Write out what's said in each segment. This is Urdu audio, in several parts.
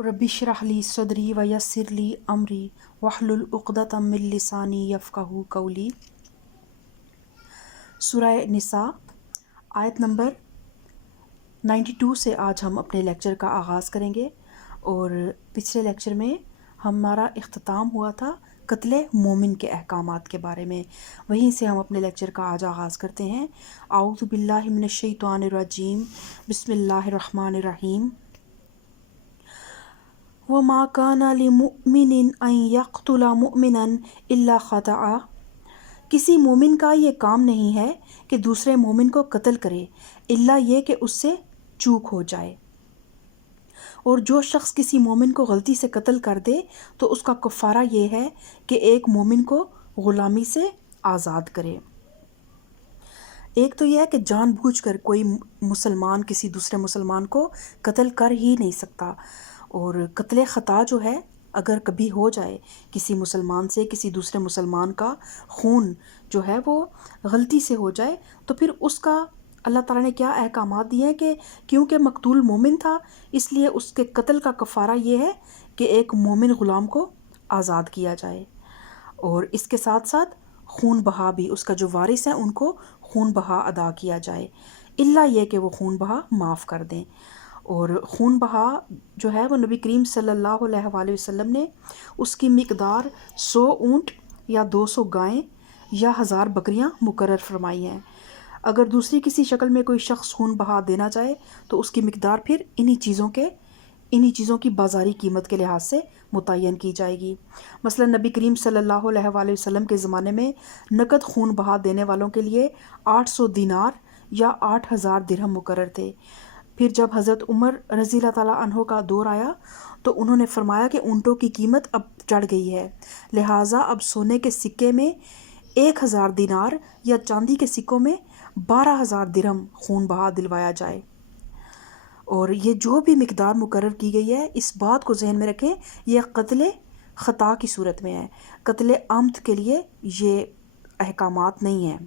رب اشرح لی صدری ویسر لی امری واحلل عقدۃ من لسانی یفقہوا قولی۔ سورہ نساء آیت نمبر 92 سے آج ہم اپنے لیکچر کا آغاز کریں گے، اور پچھلے لیکچر میں ہمارا اختتام ہوا تھا قتل مومن کے احکامات کے بارے میں۔ وہیں سے ہم اپنے لیکچر کا آج آغاز کرتے ہیں۔ اعوذ باللہ من الشیطان الرجیم، بسم اللہ الرحمن الرحیم۔ وَمَا كَانَ لِمُؤْمِنٍ أَن يَقْتُلَ مُؤْمِنًا إِلَّا خَطَأً، کسی مومن کا یہ کام نہیں ہے کہ دوسرے مومن کو قتل کرے الا یہ کہ اس سے چوک ہو جائے، اور جو شخص کسی مومن کو غلطی سے قتل کر دے تو اس کا کفارہ یہ ہے کہ ایک مومن کو غلامی سے آزاد کرے۔ ایک تو یہ ہے کہ جان بوجھ کر کوئی مسلمان کسی دوسرے مسلمان کو قتل کر ہی نہیں سکتا، اور قتل خطا جو ہے اگر کبھی ہو جائے کسی مسلمان سے کسی دوسرے مسلمان کا خون جو ہے وہ غلطی سے ہو جائے، تو پھر اس کا اللہ تعالیٰ نے کیا احکامات دیے ہیں کہ کیونکہ مقتول مومن تھا اس لیے اس کے قتل کا کفارہ یہ ہے کہ ایک مومن غلام کو آزاد کیا جائے، اور اس کے ساتھ ساتھ خون بہا بھی اس کا جو وارث ہیں ان کو خون بہا ادا کیا جائے، الا یہ کہ وہ خون بہا معاف کر دیں۔ اور خون بہا جو ہے وہ نبی کریم صلی اللہ علیہ وآلہ وسلم نے اس کی مقدار 100 اونٹ یا 200 گائیں یا 1000 بکریاں مقرر فرمائی ہیں۔ اگر دوسری کسی شکل میں کوئی شخص خون بہا دینا چاہے تو اس کی مقدار پھر انہی چیزوں کی بازاری قیمت کے لحاظ سے متعین کی جائے گی۔ مثلا نبی کریم صلی اللہ علیہ وآلہ وسلم کے زمانے میں نقد خون بہا دینے والوں کے لیے 800 دینار یا 8000 درہم مقرر تھے۔ پھر جب حضرت عمر رضی اللہ تعالیٰ عنہ کا دور آیا تو انہوں نے فرمایا کہ اونٹوں کی قیمت اب چڑھ گئی ہے، لہٰذا اب سونے کے سکے میں 1000 دینار یا چاندی کے سکوں میں 12000 درہم خون بہا دلوایا جائے۔ اور یہ جو بھی مقدار مقرر کی گئی ہے اس بات کو ذہن میں رکھیں، یہ قتل خطا کی صورت میں ہے، قتل عمد کے لیے یہ احکامات نہیں ہیں،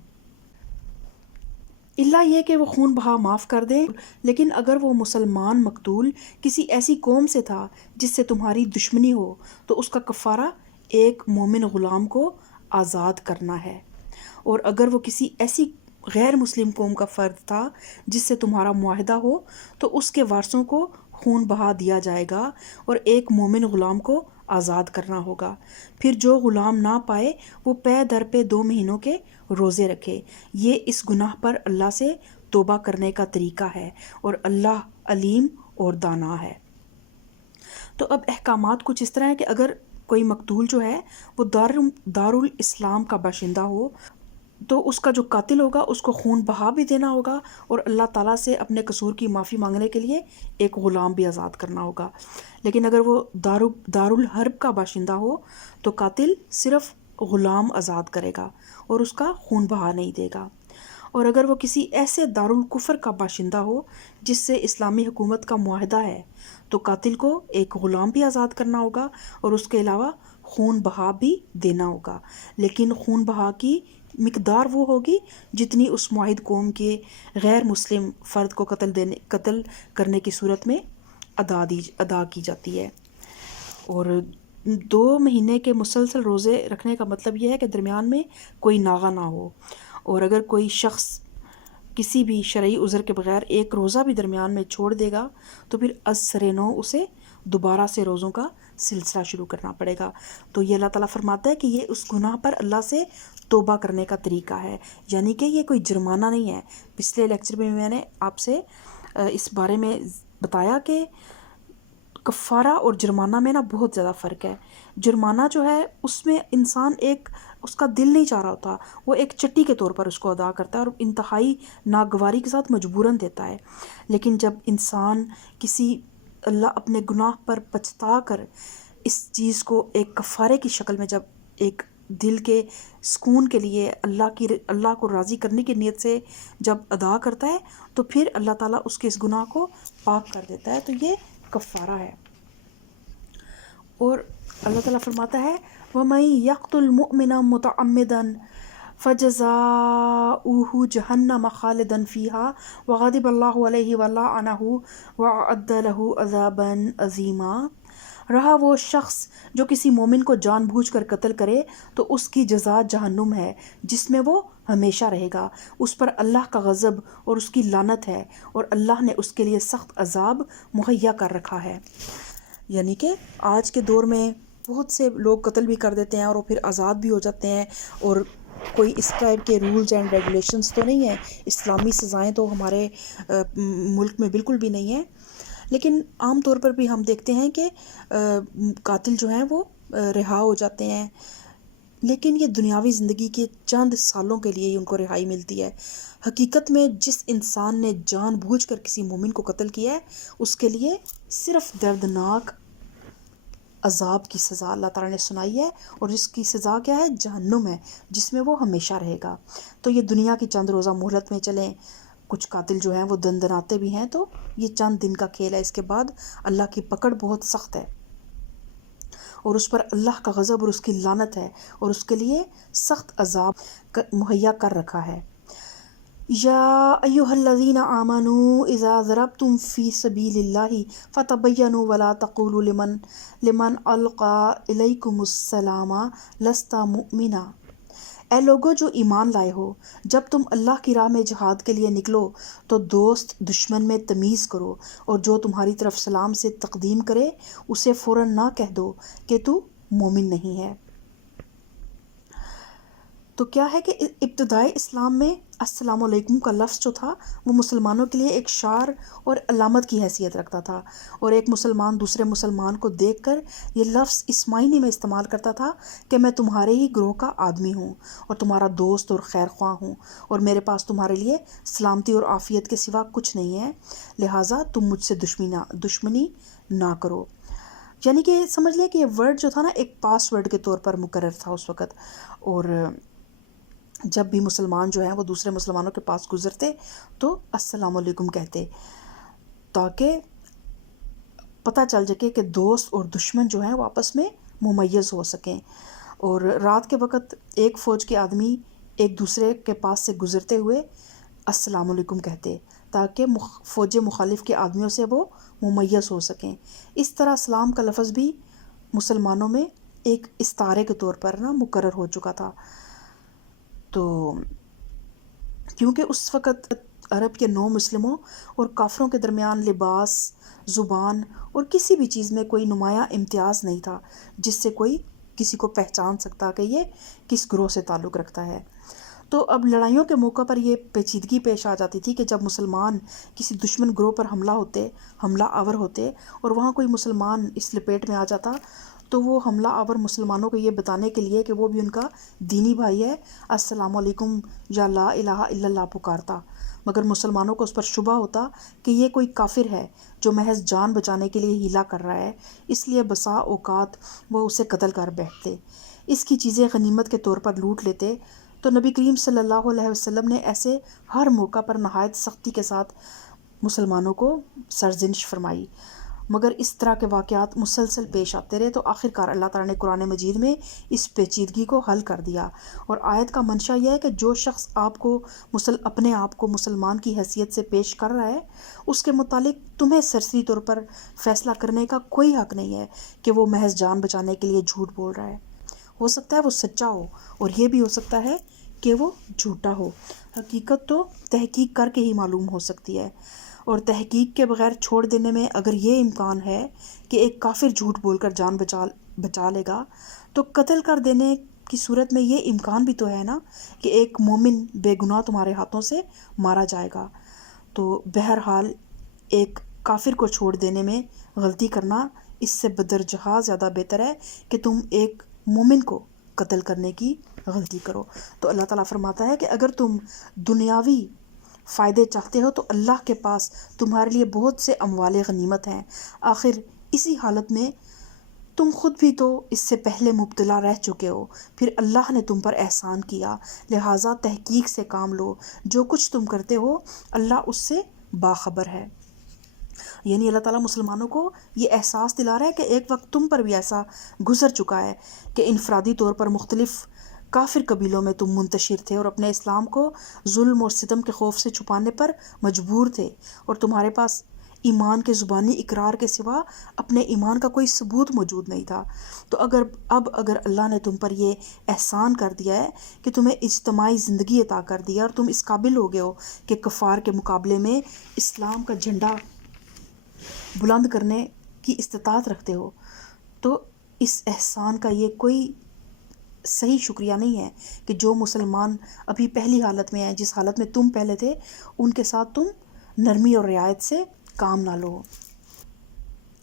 الا یہ کہ وہ خون بہا معاف کر دیں۔ لیکن اگر وہ مسلمان مقتول کسی ایسی قوم سے تھا جس سے تمہاری دشمنی ہو تو اس کا کفارہ ایک مومن غلام کو آزاد کرنا ہے، اور اگر وہ کسی ایسی غیر مسلم قوم کا فرد تھا جس سے تمہارا معاہدہ ہو تو اس کے وارثوں کو خون بہا دیا جائے گا اور ایک مومن غلام کو آزاد کرنا ہوگا۔ پھر جو غلام نہ پائے وہ پے در پہ 2 مہینوں کے روزے رکھے۔ یہ اس گناہ پر اللہ سے توبہ کرنے کا طریقہ ہے، اور اللہ علیم اور دانا ہے۔ تو اب احکامات کچھ اس طرح ہے کہ اگر کوئی مقتول جو ہے وہ دارالاسلام کا باشندہ ہو تو اس کا جو قاتل ہوگا اس کو خون بہا بھی دینا ہوگا، اور اللہ تعالیٰ سے اپنے قصور کی معافی مانگنے کے لیے ایک غلام بھی آزاد کرنا ہوگا۔ لیکن اگر وہ دارالحرب کا باشندہ ہو تو قاتل صرف غلام آزاد کرے گا اور اس کا خون بہا نہیں دے گا، اور اگر وہ کسی ایسے دارالکفر کا باشندہ ہو جس سے اسلامی حکومت کا معاہدہ ہے تو قاتل کو ایک غلام بھی آزاد کرنا ہوگا اور اس کے علاوہ خون بہا بھی دینا ہوگا، لیکن خون بہا کی مقدار وہ ہوگی جتنی اس معاہد قوم کے غیر مسلم فرد کو قتل کرنے کی صورت میں ادا کی جاتی ہے۔ اور 2 مہینے کے مسلسل روزے رکھنے کا مطلب یہ ہے کہ درمیان میں کوئی ناغہ نہ ہو، اور اگر کوئی شخص کسی بھی شرعی عذر کے بغیر ایک روزہ بھی درمیان میں چھوڑ دے گا تو پھر از سر نو اسے دوبارہ سے روزوں کا سلسلہ شروع کرنا پڑے گا۔ تو یہ اللہ تعالیٰ فرماتا ہے کہ یہ اس گناہ پر اللہ سے توبہ کرنے کا طریقہ ہے، یعنی کہ یہ کوئی جرمانہ نہیں ہے۔ پچھلے لیکچر میں نے آپ سے اس بارے میں بتایا کہ کفارہ اور جرمانہ میں بہت زیادہ فرق ہے۔ جرمانہ جو ہے اس میں انسان اس کا دل نہیں چاہ رہا ہوتا، وہ ایک چٹی کے طور پر اس کو ادا کرتا ہے اور انتہائی ناگواری کے ساتھ مجبوراً دیتا ہے۔ لیکن جب انسان اللہ اپنے گناہ پر پچھتا کر اس چیز کو ایک کفارے کی شکل میں جب ایک دل کے سکون کے لیے اللہ کو راضی کرنے کی نیت سے جب ادا کرتا ہے تو پھر اللہ تعالیٰ اس کے اس گناہ کو پاک کر دیتا ہے، تو یہ کفارہ ہے۔ اور اللہ تعالیٰ فرماتا ہے وَمَن يَقْتُلْ مُؤْمِنًا مُتَعَمِّدًا فَجَزَاؤُهُ جَهَنَّمَ خَالِدًا فِيهَا وَغَضِبَ اللَّهُ عَلَيْهِ وَلَعَنَهُ وَأَعَدَّ لَهُ عَذَابًا عَظِيمًا۔ رہا وہ شخص جو کسی مومن کو جان بوجھ کر قتل کرے تو اس کی جزا جہنم ہے جس میں وہ ہمیشہ رہے گا، اس پر اللہ کا غضب اور اس کی لعنت ہے، اور اللہ نے اس کے لیے سخت عذاب مہیا کر رکھا ہے۔ یعنی کہ آج کے دور میں بہت سے لوگ قتل بھی کر دیتے ہیں اور وہ پھر آزاد بھی ہو جاتے ہیں، اور کوئی اس ٹائپ کے رولز اینڈ ریگولیشنز تو نہیں ہیں، اسلامی سزائیں تو ہمارے ملک میں بالکل بھی نہیں ہیں، لیکن عام طور پر بھی ہم دیکھتے ہیں کہ قاتل جو ہیں وہ رہا ہو جاتے ہیں، لیکن یہ دنیاوی زندگی کے چند سالوں کے لیے ہی ان کو رہائی ملتی ہے۔ حقیقت میں جس انسان نے جان بوجھ کر کسی مومن کو قتل کیا ہے اس کے لیے صرف دردناک عذاب کی سزا اللہ تعالیٰ نے سنائی ہے، اور جس کی سزا کیا ہے؟ جہنم ہے جس میں وہ ہمیشہ رہے گا۔ تو یہ دنیا کی چند روزہ مہلت میں چلیں، کچھ قاتل جو ہیں وہ دندناتے بھی ہیں، تو یہ چند دن کا کھیل ہے، اس کے بعد اللہ کی پکڑ بہت سخت ہے، اور اس پر اللہ کا غضب اور اس کی لعنت ہے، اور اس کے لیے سخت عذاب مہیا کر رکھا ہے۔ یا ایھا الذین آمنوا اذا ضربتم فی سبیل اللہ فتبینوا ولا تقولوا لمن القی الیکم السلام لست مؤمنا۔ اے لوگو جو ایمان لائے ہو، جب تم اللہ کی راہ میں جہاد کے لیے نکلو تو دوست دشمن میں تمیز کرو، اور جو تمہاری طرف سلام سے تقدیم کرے اسے فوراً نہ کہہ دو کہ تو مومن نہیں ہے۔ تو کیا ہے کہ ابتدائی اسلام میں السلام علیکم کا لفظ جو تھا وہ مسلمانوں کے لیے ایک شعار اور علامت کی حیثیت رکھتا تھا، اور ایک مسلمان دوسرے مسلمان کو دیکھ کر یہ لفظ اس معنی میں استعمال کرتا تھا کہ میں تمہارے ہی گروہ کا آدمی ہوں اور تمہارا دوست اور خیر خواہ ہوں، اور میرے پاس تمہارے لیے سلامتی اور عافیت کے سوا کچھ نہیں ہے، لہٰذا تم مجھ سے دشمنی نہ کرو۔ یعنی کہ سمجھ لیں کہ یہ ورڈ جو تھا نا ایک پاس ورڈ کے طور پر مقرر تھا اس وقت، اور جب بھی مسلمان جو ہیں وہ دوسرے مسلمانوں کے پاس گزرتے تو السلام علیکم کہتے، تاکہ پتہ چل سکے کہ دوست اور دشمن جو ہیں وہ آپس میں ممیز ہو سکیں۔ اور رات کے وقت ایک فوج کے آدمی ایک دوسرے کے پاس سے گزرتے ہوئے السلام علیکم کہتے، تاکہ فوج مخالف کے آدمیوں سے وہ ممیز ہو سکیں۔ اس طرح اسلام کا لفظ بھی مسلمانوں میں ایک استعارے کے طور پر مقرر ہو چکا تھا۔ تو کیونکہ اس وقت عرب کے نو مسلموں اور کافروں کے درمیان لباس، زبان اور کسی بھی چیز میں کوئی نمایاں امتیاز نہیں تھا جس سے کوئی کسی کو پہچان سکتا کہ یہ کس گروہ سے تعلق رکھتا ہے۔ تو اب لڑائیوں کے موقع پر یہ پیچیدگی پیش آ جاتی تھی کہ جب مسلمان کسی دشمن گروہ پر حملہ آور ہوتے اور وہاں کوئی مسلمان اس لپیٹ میں آ جاتا تو وہ حملہ آور مسلمانوں کو یہ بتانے کے لیے کہ وہ بھی ان کا دینی بھائی ہے السلام علیکم یا لا الہ الا اللہ پکارتا، مگر مسلمانوں کو اس پر شبہ ہوتا کہ یہ کوئی کافر ہے جو محض جان بچانے کے لیے ہیلا کر رہا ہے، اس لیے بسا اوقات وہ اسے قتل کر بیٹھتے، اس کی چیزیں غنیمت کے طور پر لوٹ لیتے۔ تو نبی کریم صلی اللہ علیہ وسلم نے ایسے ہر موقع پر نہایت سختی کے ساتھ مسلمانوں کو سرزنش فرمائی، مگر اس طرح کے واقعات مسلسل پیش آتے رہے، تو آخرکار اللہ تعالیٰ نے قرآن مجید میں اس پیچیدگی کو حل کر دیا، اور آیت کا منشا یہ ہے کہ جو شخص اپنے آپ کو مسلمان کی حیثیت سے پیش کر رہا ہے اس کے متعلق تمہیں سرسری طور پر فیصلہ کرنے کا کوئی حق نہیں ہے کہ وہ محض جان بچانے کے لیے جھوٹ بول رہا ہے۔ ہو سکتا ہے وہ سچا ہو، اور یہ بھی ہو سکتا ہے کہ وہ جھوٹا ہو، حقیقت تو تحقیق کر کے ہی معلوم ہو سکتی ہے، اور تحقیق کے بغیر چھوڑ دینے میں اگر یہ امکان ہے کہ ایک کافر جھوٹ بول کر جان بچا لے گا، تو قتل کر دینے کی صورت میں یہ امکان بھی تو ہے نا کہ ایک مومن بے گناہ تمہارے ہاتھوں سے مارا جائے گا۔ تو بہرحال ایک کافر کو چھوڑ دینے میں غلطی کرنا اس سے بدرجہ زیادہ بہتر ہے کہ تم ایک مومن کو قتل کرنے کی غلطی کرو۔ تو اللہ تعالیٰ فرماتا ہے کہ اگر تم دنیاوی فائدے چاہتے ہو تو اللہ کے پاس تمہارے لیے بہت سے اموال غنیمت ہیں، آخر اسی حالت میں تم خود بھی تو اس سے پہلے مبتلا رہ چکے ہو، پھر اللہ نے تم پر احسان کیا، لہٰذا تحقیق سے کام لو، جو کچھ تم کرتے ہو اللہ اس سے باخبر ہے۔ یعنی اللہ تعالیٰ مسلمانوں کو یہ احساس دلا رہا ہے کہ ایک وقت تم پر بھی ایسا گزر چکا ہے کہ انفرادی طور پر مختلف کافر قبیلوں میں تم منتشر تھے اور اپنے اسلام کو ظلم اور ستم کے خوف سے چھپانے پر مجبور تھے، اور تمہارے پاس ایمان کے زبانی اقرار کے سوا اپنے ایمان کا کوئی ثبوت موجود نہیں تھا۔ تو اگر اللہ نے تم پر یہ احسان کر دیا ہے کہ تمہیں اجتماعی زندگی عطا کر دیا اور تم اس قابل ہو گئے ہو کہ کفار کے مقابلے میں اسلام کا جھنڈا بلند کرنے کی استطاعت رکھتے ہو، تو اس احسان کا یہ کوئی صحیح شکریہ نہیں ہے کہ جو مسلمان ابھی پہلی حالت میں ہیں، جس حالت میں تم پہلے تھے، ان کے ساتھ تم نرمی اور رعایت سے کام نہ لو۔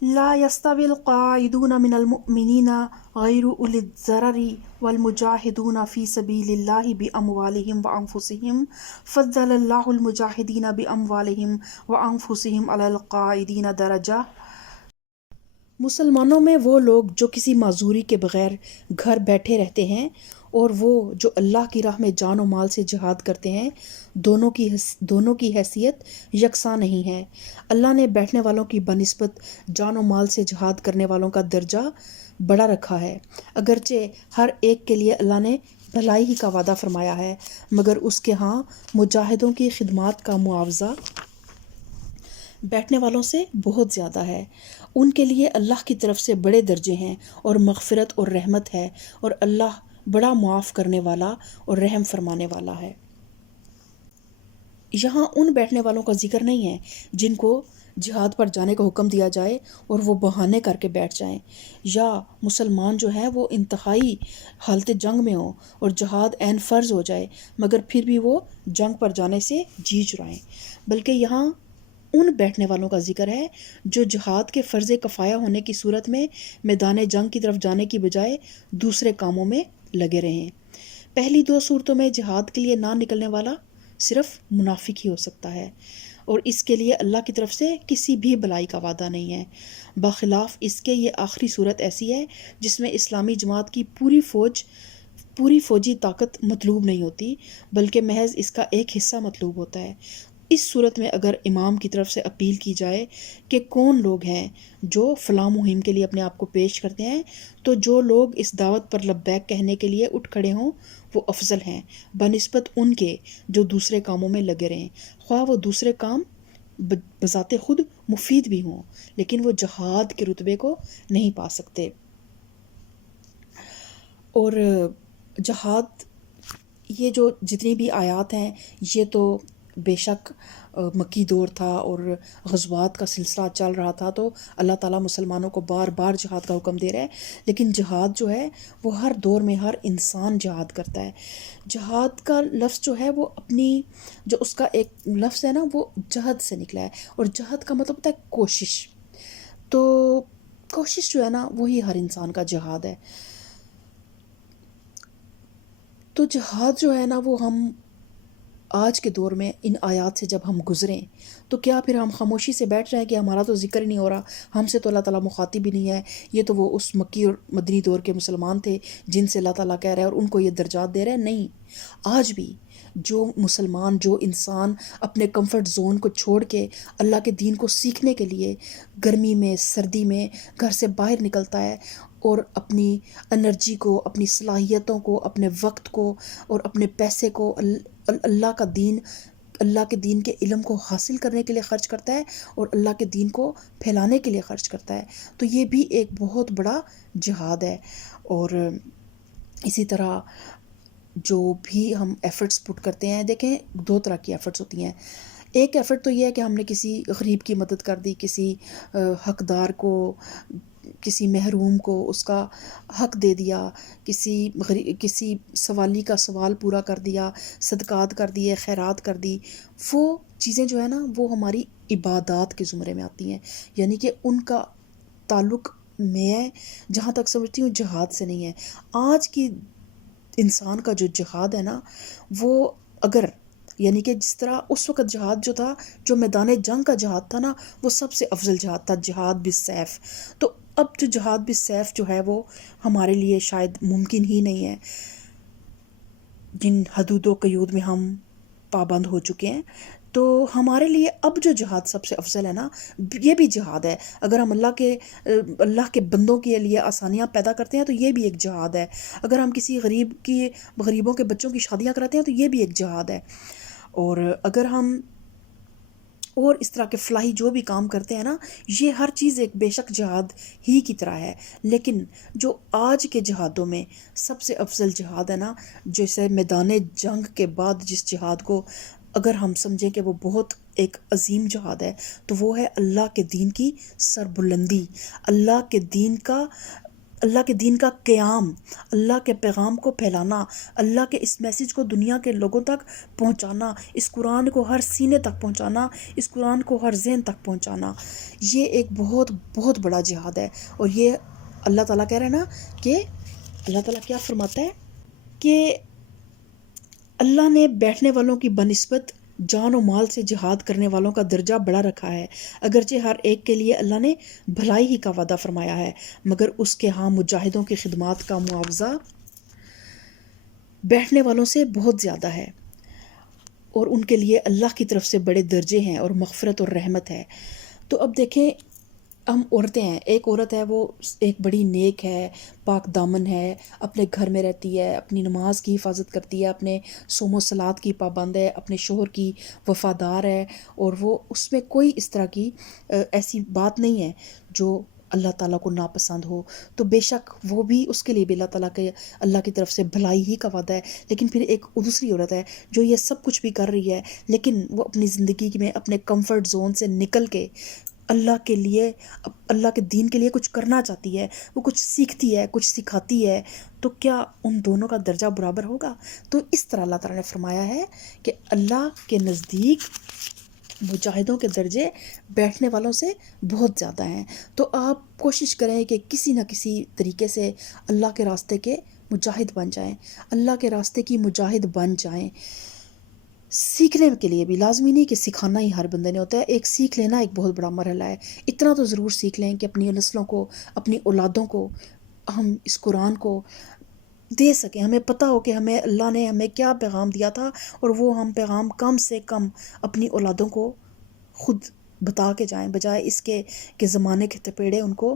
لا يستوي القاعدون من المؤمنين غير أولي الضرر والمجاهدون في سبيل الله بأموالهم وأنفسهم فضل الله المجاهدين بأموالهم وأنفسهم على القاعدين درجة۔ مسلمانوں میں وہ لوگ جو کسی معذوری کے بغیر گھر بیٹھے رہتے ہیں اور وہ جو اللہ کی راہ میں جان و مال سے جہاد کرتے ہیں، دونوں کی حیثیت یکساں نہیں ہے۔ اللہ نے بیٹھنے والوں کی بنسبت جان و مال سے جہاد کرنے والوں کا درجہ بڑا رکھا ہے، اگرچہ ہر ایک کے لیے اللہ نے بھلائی ہی کا وعدہ فرمایا ہے، مگر اس کے ہاں مجاہدوں کی خدمات کا معاوضہ بیٹھنے والوں سے بہت زیادہ ہے۔ ان کے لیے اللہ کی طرف سے بڑے درجے ہیں اور مغفرت اور رحمت ہے، اور اللہ بڑا معاف کرنے والا اور رحم فرمانے والا ہے۔ یہاں ان بیٹھنے والوں کا ذکر نہیں ہے جن کو جہاد پر جانے کا حکم دیا جائے اور وہ بہانے کر کے بیٹھ جائیں، یا مسلمان جو ہیں وہ انتہائی حالت جنگ میں ہوں اور جہاد عین فرض ہو جائے مگر پھر بھی وہ جنگ پر جانے سے جی چرائیں، بلکہ یہاں ان بیٹھنے والوں کا ذکر ہے جو جہاد کے فرض کفایہ ہونے کی صورت میں میدان جنگ کی طرف جانے کی بجائے دوسرے کاموں میں لگے رہیں۔ پہلی دو صورتوں میں جہاد کے لیے نہ نکلنے والا صرف منافق ہی ہو سکتا ہے، اور اس کے لیے اللہ کی طرف سے کسی بھی بلائی کا وعدہ نہیں ہے۔ بخلاف اس کے یہ آخری صورت ایسی ہے جس میں اسلامی جماعت کی پوری فوجی طاقت مطلوب نہیں ہوتی، بلکہ محض اس کا ایک حصہ مطلوب ہوتا ہے۔ اس صورت میں اگر امام کی طرف سے اپیل کی جائے کہ کون لوگ ہیں جو فلاں مہم کے لیے اپنے آپ کو پیش کرتے ہیں، تو جو لوگ اس دعوت پر لبیک کہنے کے لیے اٹھ کھڑے ہوں وہ افضل ہیں بنسبت ان کے جو دوسرے کاموں میں لگے رہیں، خواہ وہ دوسرے کام بذات خود مفید بھی ہوں، لیکن وہ جہاد کے رتبے کو نہیں پا سکتے۔ اور جہاد، یہ جو جتنی بھی آیات ہیں یہ تو بے شک مکی دور تھا اور غزوات کا سلسلہ چل رہا تھا، تو اللہ تعالیٰ مسلمانوں کو بار بار جہاد کا حکم دے رہا ہے، لیکن جہاد جو ہے وہ ہر دور میں ہر انسان جہاد کرتا ہے۔ جہاد کا لفظ جو ہے وہ اپنی جو اس کا ایک لفظ ہے نا وہ جہد سے نکلا ہے، اور جہد کا مطلب ہوتا ہے کوشش، تو کوشش جو ہے نا وہی ہر انسان کا جہاد ہے۔ تو جہاد جو ہے نا وہ ہم آج کے دور میں ان آیات سے جب ہم گزریں تو کیا پھر ہم خاموشی سے بیٹھ رہے ہیں کہ ہمارا تو ذکر ہی نہیں ہو رہا، ہم سے تو اللہ تعالیٰ مخاطب ہی نہیں ہے، یہ تو وہ اس مکی اور مدنی دور کے مسلمان تھے جن سے اللہ تعالیٰ کہہ رہے ہیں اور ان کو یہ درجات دے رہے ہیں؟ نہیں، آج بھی جو مسلمان، جو انسان اپنے کمفرٹ زون کو چھوڑ کے اللہ کے دین کو سیکھنے کے لیے گرمی میں سردی میں گھر سے باہر نکلتا ہے اور اپنی انرجی کو، اپنی صلاحیتوں کو، اپنے وقت کو اور اپنے پیسے کو اللہ کے دین کے علم کو حاصل کرنے کے لیے خرچ کرتا ہے اور اللہ کے دین کو پھیلانے کے لیے خرچ کرتا ہے، تو یہ بھی ایک بہت بڑا جہاد ہے۔ اور اسی طرح جو بھی ہم ایفرٹس پٹ کرتے ہیں، دیکھیں دو طرح کی ایفرٹس ہوتی ہیں۔ ایک ایفرٹ تو یہ ہے کہ ہم نے کسی غریب کی مدد کر دی، کسی حقدار کو، کسی محروم کو اس کا حق دے دیا، کسی سوالی کا سوال پورا کر دیا، صدقات کر دیے، خیرات کر دی، وہ چیزیں جو ہے نا وہ ہماری عبادات کے زمرے میں آتی ہیں، یعنی کہ ان کا تعلق میں جہاں تک سمجھتی ہوں جہاد سے نہیں ہے۔ آج کی انسان کا جو جہاد ہے نا وہ اگر یعنی کہ جس طرح اس وقت جہاد جو تھا، جو میدان جنگ کا جہاد تھا نا، وہ سب سے افضل جہاد تھا، جہاد بالسیف، تو اب جو جہاد بالسیف جو ہے وہ ہمارے لیے شاید ممکن ہی نہیں ہے، جن حدود و قیود میں ہم پابند ہو چکے ہیں۔ تو ہمارے لیے اب جو جہاد سب سے افضل ہے نا، یہ بھی جہاد ہے۔ اگر ہم اللہ کے بندوں کے لیے آسانیاں پیدا کرتے ہیں تو یہ بھی ایک جہاد ہے۔ اگر ہم کسی غریبوں کے بچوں کی شادیاں کراتے ہیں تو یہ بھی ایک جہاد ہے۔ اور اور اس طرح کے فلاحی جو بھی کام کرتے ہیں نا، یہ ہر چیز ایک بے شک جہاد ہی کی طرح ہے، لیکن جو آج کے جہادوں میں سب سے افضل جہاد ہے نا، جیسے میدان جنگ کے بعد جس جہاد کو اگر ہم سمجھیں کہ وہ بہت ایک عظیم جہاد ہے، تو وہ ہے اللہ کے دین کی سربلندی، اللہ کے دین کا قیام، اللہ کے پیغام کو پھیلانا، اللہ کے اس میسیج کو دنیا کے لوگوں تک پہنچانا، اس قرآن کو ہر سینے تک پہنچانا، اس قرآن کو ہر ذہن تک پہنچانا، یہ ایک بہت بہت بڑا جہاد ہے۔ اور یہ اللہ تعالیٰ کہہ رہے ہیں نا کہ اللہ تعالیٰ کیا فرماتا ہے کہ اللہ نے بیٹھنے والوں کی بنسبت جان و مال سے جہاد کرنے والوں کا درجہ بڑا رکھا ہے، اگرچہ ہر ایک کے لیے اللہ نے بھلائی ہی کا وعدہ فرمایا ہے، مگر اس کے ہاں مجاہدوں کی خدمات کا معاوضہ بیٹھنے والوں سے بہت زیادہ ہے، اور ان کے لیے اللہ کی طرف سے بڑے درجے ہیں اور مغفرت اور رحمت ہے۔ تو اب دیکھیں، ہم عورتیں ہیں، ایک عورت ہے وہ ایک بڑی نیک ہے، پاک دامن ہے، اپنے گھر میں رہتی ہے، اپنی نماز کی حفاظت کرتی ہے، اپنے صوم و صلات کی پابند ہے، اپنے شوہر کی وفادار ہے، اور وہ اس میں کوئی اس طرح کی ایسی بات نہیں ہے جو اللہ تعالیٰ کو ناپسند ہو، تو بے شک وہ بھی، اس کے لیے بھی اللہ کی طرف سے بھلائی ہی کا وعدہ ہے۔ لیکن پھر ایک دوسری عورت ہے جو یہ سب کچھ بھی کر رہی ہے، لیکن وہ اپنی زندگی میں اپنے کمفرٹ زون سے نکل کے اللہ کے لیے، اللہ کے دین کے لیے کچھ کرنا چاہتی ہے، وہ کچھ سیکھتی ہے، کچھ سکھاتی ہے، تو کیا ان دونوں کا درجہ برابر ہوگا؟ تو اس طرح اللہ تعالیٰ نے فرمایا ہے کہ اللہ کے نزدیک مجاہدوں کے درجے بیٹھنے والوں سے بہت زیادہ ہیں۔ تو آپ کوشش کریں کہ کسی نہ کسی طریقے سے اللہ کے راستے کے مجاہد بن جائیں، اللہ کے راستے کی مجاہد بن جائیں۔ سیکھنے کے لیے بھی لازمی نہیں کہ سکھانا ہی ہر بندے نے ہوتا ہے، ایک سیکھ لینا ایک بہت بڑا مرحلہ ہے۔ اتنا تو ضرور سیکھ لیں کہ اپنی نسلوں کو، اپنی اولادوں کو ہم اس قرآن کو دے سکیں، ہمیں پتہ ہو کہ ہمیں اللہ نے ہمیں کیا پیغام دیا تھا، اور وہ ہم پیغام کم سے کم اپنی اولادوں کو خود بتا کے جائیں، بجائے اس کے کہ زمانے کے تپیڑے ان کو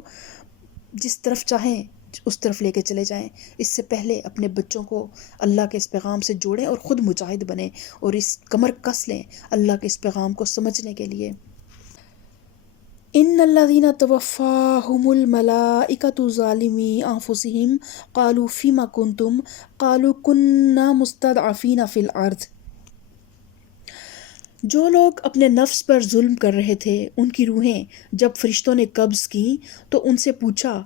جس طرف چاہیں اس طرف لے کے چلے جائیں۔ اس سے پہلے اپنے بچوں کو اللہ کے اس پیغام سے جوڑیں اور خود مجاہد بنیں، اور اس کمر کس لیں اللہ کے اس پیغام کو سمجھنے کے لیے۔ ان الذین توفاہم الملائکۃ ظالمی انفسہم قالوا فیم کنتم قالوا کنا مستضعفین فی الارض۔ جو لوگ اپنے نفس پر ظلم کر رہے تھے، ان کی روحیں جب فرشتوں نے قبض کیں تو ان سے پوچھا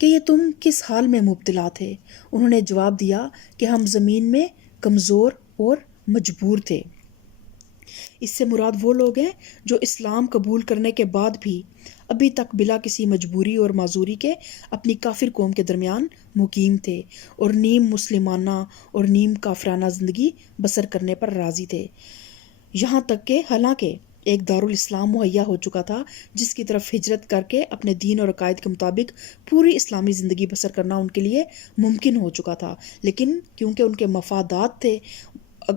کہ یہ تم کس حال میں مبتلا تھے؟ انہوں نے جواب دیا کہ ہم زمین میں کمزور اور مجبور تھے۔ اس سے مراد وہ لوگ ہیں جو اسلام قبول کرنے کے بعد بھی ابھی تک بلا کسی مجبوری اور معذوری کے اپنی کافر قوم کے درمیان مقیم تھے، اور نیم مسلمانہ اور نیم کافرانہ زندگی بسر کرنے پر راضی تھے، یہاں تک کہ حالانکہ ایک دارالاسلام مہیا ہو چکا تھا جس کی طرف ہجرت کر کے اپنے دین اور عقائد کے مطابق پوری اسلامی زندگی بسر کرنا ان کے لیے ممکن ہو چکا تھا، لیکن کیونکہ ان کے مفادات تھے،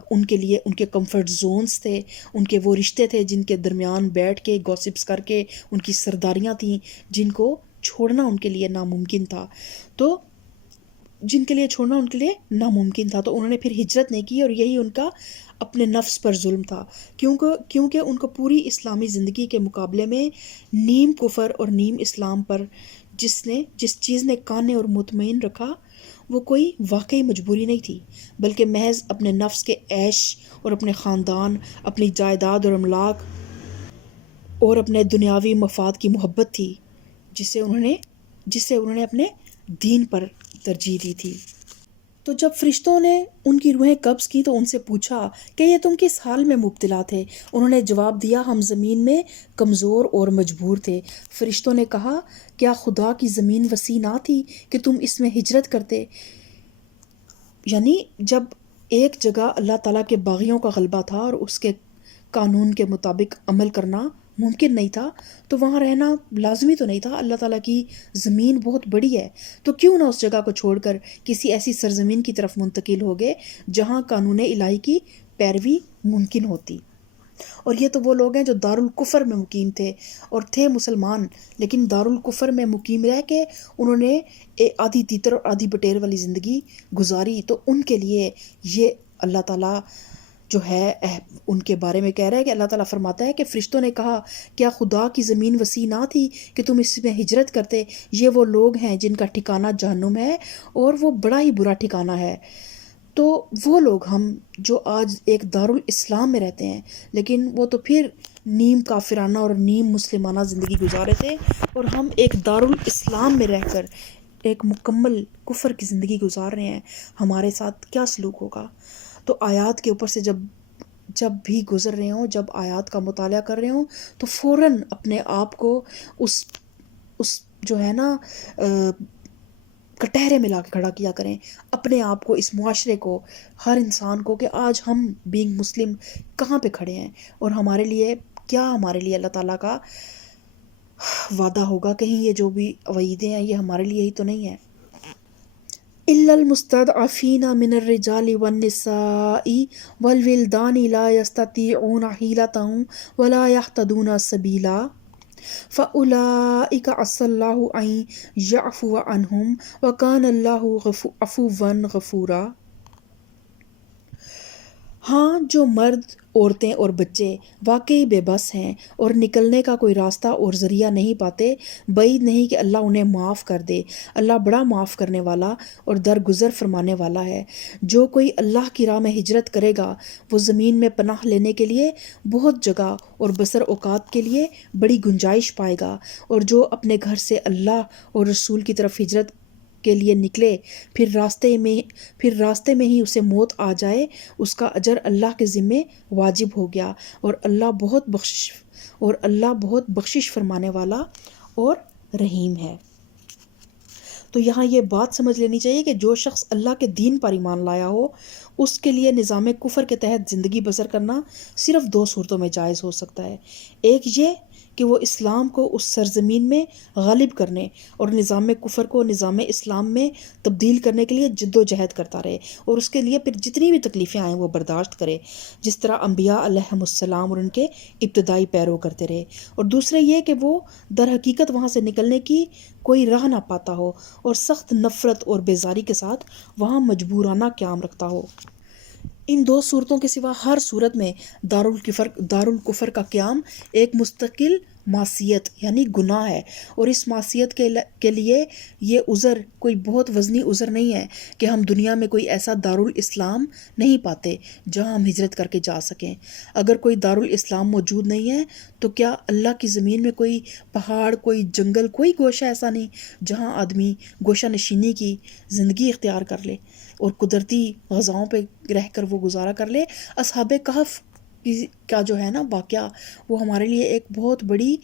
ان کے لیے ان کے کمفرٹ زونز تھے، ان کے وہ رشتے تھے جن کے درمیان بیٹھ کے گوسپس کر کے ان کی سرداریاں تھیں جن کو چھوڑنا ان کے لیے ناممکن تھا، تو جن کے لیے چھوڑنا ان کے لیے ناممکن تھا، تو انہوں نے پھر ہجرت نہیں کی، اور یہی ان کا اپنے نفس پر ظلم تھا، کیونکہ ان کو پوری اسلامی زندگی کے مقابلے میں نیم کفر اور نیم اسلام پر جس چیز نے قانع اور مطمئن رکھا وہ کوئی واقعی مجبوری نہیں تھی، بلکہ محض اپنے نفس کے عیش اور اپنے خاندان، اپنی جائیداد اور املاک اور اپنے دنیاوی مفاد کی محبت تھی جسے انہوں نے اپنے دین پر ترجیح دی تھی۔ تو جب فرشتوں نے ان کی روحیں قبض کی تو ان سے پوچھا کہ یہ تم کس حال میں مبتلا تھے؟ انہوں نے جواب دیا ہم زمین میں کمزور اور مجبور تھے۔ فرشتوں نے کہا کیا خدا کی زمین وسیع نہ تھی کہ تم اس میں ہجرت کرتے؟ یعنی جب ایک جگہ اللہ تعالیٰ کے باغیوں کا غلبہ تھا اور اس کے قانون کے مطابق عمل کرنا ممکن نہیں تھا، تو وہاں رہنا لازمی تو نہیں تھا۔ اللہ تعالیٰ کی زمین بہت بڑی ہے، تو کیوں نہ اس جگہ کو چھوڑ کر کسی ایسی سرزمین کی طرف منتقل ہو گئے جہاں قانون الہی کی پیروی ممکن ہوتی۔ اور یہ تو وہ لوگ ہیں جو دارالکفر میں مقیم تھے اور تھے مسلمان، لیکن دارالکفر میں مقیم رہ کے انہوں نے آدھی تیتر اور آدھی بٹیر والی زندگی گزاری، تو ان کے لیے یہ اللہ تعالیٰ جو ہے ان کے بارے میں کہہ رہا ہے کہ اللہ تعالیٰ فرماتا ہے کہ فرشتوں نے کہا کیا خدا کی زمین وسیع نہ تھی کہ تم اس میں ہجرت کرتے؟ یہ وہ لوگ ہیں جن کا ٹھکانہ جہنم ہے اور وہ بڑا ہی برا ٹھکانہ ہے۔ تو وہ لوگ ہم جو آج ایک دارالاسلام میں رہتے ہیں، لیکن وہ تو پھر نیم کافرانہ اور نیم مسلمانہ زندگی گزارے تھے، اور ہم ایک دارالاسلام میں رہ کر ایک مکمل کفر کی زندگی گزار رہے ہیں۔ ہمارے ساتھ کیا سلوک ہوگا؟ تو آیات کے اوپر سے جب بھی گزر رہے ہوں، جب آیات کا مطالعہ کر رہے ہوں، تو فوراً اپنے آپ کو اس جو ہے نا کٹہرے میں لا کے کھڑا کیا کریں، اپنے آپ کو، اس معاشرے کو، ہر انسان کو، کہ آج ہم بینگ مسلم کہاں پہ کھڑے ہیں، اور ہمارے لیے کیا، ہمارے لیے اللہ تعالیٰ کا وعدہ ہوگا، کہیں یہ جو بھی وعیدیں ہیں یہ ہمارے لیے ہی تو نہیں ہے۔ إلا المستضعفين من الرجال والنساء والولدان لا يستطيعون حيلة ولا يهتدون سبيلا فأولئك عسى الله أن يعفو عنهم وكان الله عفوا غفورا۔ ہاں، جو مرد، عورتیں اور بچے واقعی بے بس ہیں اور نکلنے کا کوئی راستہ اور ذریعہ نہیں پاتے، بعید نہیں کہ اللہ انہیں معاف کر دے۔ اللہ بڑا معاف کرنے والا اور درگزر فرمانے والا ہے۔ جو کوئی اللہ کی راہ میں ہجرت کرے گا وہ زمین میں پناہ لینے کے لیے بہت جگہ اور بسر اوقات کے لیے بڑی گنجائش پائے گا، اور جو اپنے گھر سے اللہ اور رسول کی طرف ہجرت کے لیے نکلے، پھر راستے میں ہی اسے موت آ جائے، اس کا اجر اللہ کے ذمے واجب ہو گیا، اور اللہ بہت بخشش فرمانے والا اور رحیم ہے۔ تو یہاں یہ بات سمجھ لینی چاہیے کہ جو شخص اللہ کے دین پر ایمان لایا ہو، اس کے لیے نظام کفر کے تحت زندگی بسر کرنا صرف دو صورتوں میں جائز ہو سکتا ہے۔ ایک یہ کہ وہ اسلام کو اس سرزمین میں غالب کرنے اور نظام کفر کو نظام اسلام میں تبدیل کرنے کے لیے جد و جہد کرتا رہے، اور اس کے لیے پھر جتنی بھی تکلیفیں آئیں وہ برداشت کرے، جس طرح انبیاء علیہم السلام اور ان کے ابتدائی پیرو کرتے رہے۔ اور دوسرے یہ کہ وہ در حقیقت وہاں سے نکلنے کی کوئی راہ نہ پاتا ہو اور سخت نفرت اور بیزاری کے ساتھ وہاں مجبورانہ قیام رکھتا ہو۔ ان دو صورتوں کے سوا ہر صورت میں دارالکفر کا قیام ایک مستقل معصیت یعنی گناہ ہے، اور اس معصیت کے لیے یہ عذر کوئی بہت وزنی عذر نہیں ہے کہ ہم دنیا میں کوئی ایسا دارالاسلام نہیں پاتے جہاں ہم ہجرت کر کے جا سکیں۔ اگر کوئی دارالاسلام موجود نہیں ہے تو کیا اللہ کی زمین میں کوئی پہاڑ، کوئی جنگل، کوئی گوشہ ایسا نہیں جہاں آدمی گوشہ نشینی کی زندگی اختیار کر لے اور قدرتی غذاؤں پہ رہ کر وہ گزارا کر لے؟ اصحاب کہف کا جو ہے نا واقعہ، وہ ہمارے لیے ایک بہت بڑی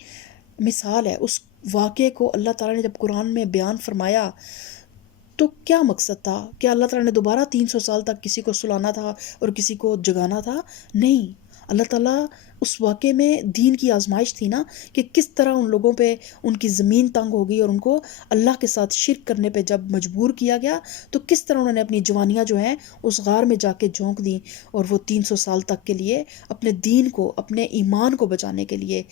مثال ہے۔ اس واقعے کو اللہ تعالیٰ نے جب قرآن میں بیان فرمایا تو کیا مقصد تھا؟ کیا اللہ تعالیٰ نے دوبارہ 300 سال تک کسی کو سلانا تھا اور کسی کو جگانا تھا؟ نہیں، اللہ تعالیٰ اس واقعے میں دین کی آزمائش تھی نا، کہ کس طرح ان لوگوں پہ ان کی زمین تنگ ہو گئی اور ان کو اللہ کے ساتھ شرک کرنے پہ جب مجبور کیا گیا تو کس طرح انہوں نے اپنی جوانیاں جو ہیں اس غار میں جا کے جھونک دیں، اور وہ 300 سال تک کے لیے اپنے دین کو، اپنے ایمان کو بچانے کے لیے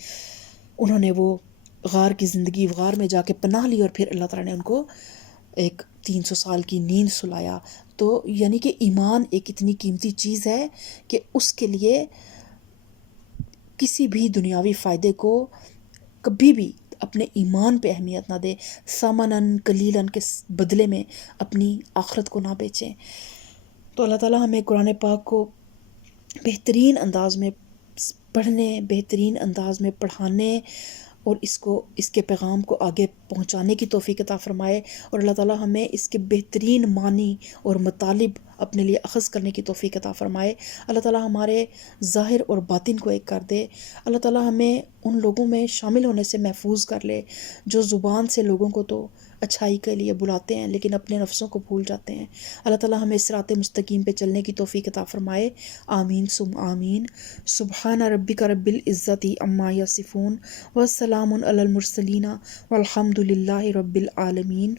انہوں نے وہ غار کی زندگی، غار میں جا کے پناہ لی، اور پھر اللہ تعالیٰ نے ان کو ایک 300 سال کی نیند سلایا۔ تو یعنی کہ ایمان ایک اتنی قیمتی چیز ہے کہ اس کے لیے کسی بھی دنیاوی فائدے کو کبھی بھی اپنے ایمان پہ اہمیت نہ دے، سامنن قلیلاً کے بدلے میں اپنی آخرت کو نہ بیچیں۔ تو اللہ تعالیٰ ہمیں قرآن پاک کو بہترین انداز میں پڑھنے، بہترین انداز میں پڑھانے اور اس کے پیغام کو آگے پہنچانے کی توفیق عطا فرمائے، اور اللہ تعالیٰ ہمیں اس کے بہترین معنی اور مطالب اپنے لیے اخذ کرنے کی توفیق عطا فرمائے۔ اللہ تعالیٰ ہمارے ظاہر اور باطن کو ایک کر دے۔ اللہ تعالیٰ ہمیں ان لوگوں میں شامل ہونے سے محفوظ کر لے جو زبان سے لوگوں کو تو اچھائی کے لیے بلاتے ہیں لیکن اپنے نفسوں کو بھول جاتے ہیں۔ اللہ تعالیٰ ہمیں صراط مستقیم پہ چلنے کی توفیق عطا فرمائے۔ آمین ثم آمین۔ سبحان ربک رب العزت عما یصفون والسلام علی المرسلین والحمد للہ رب العالمین۔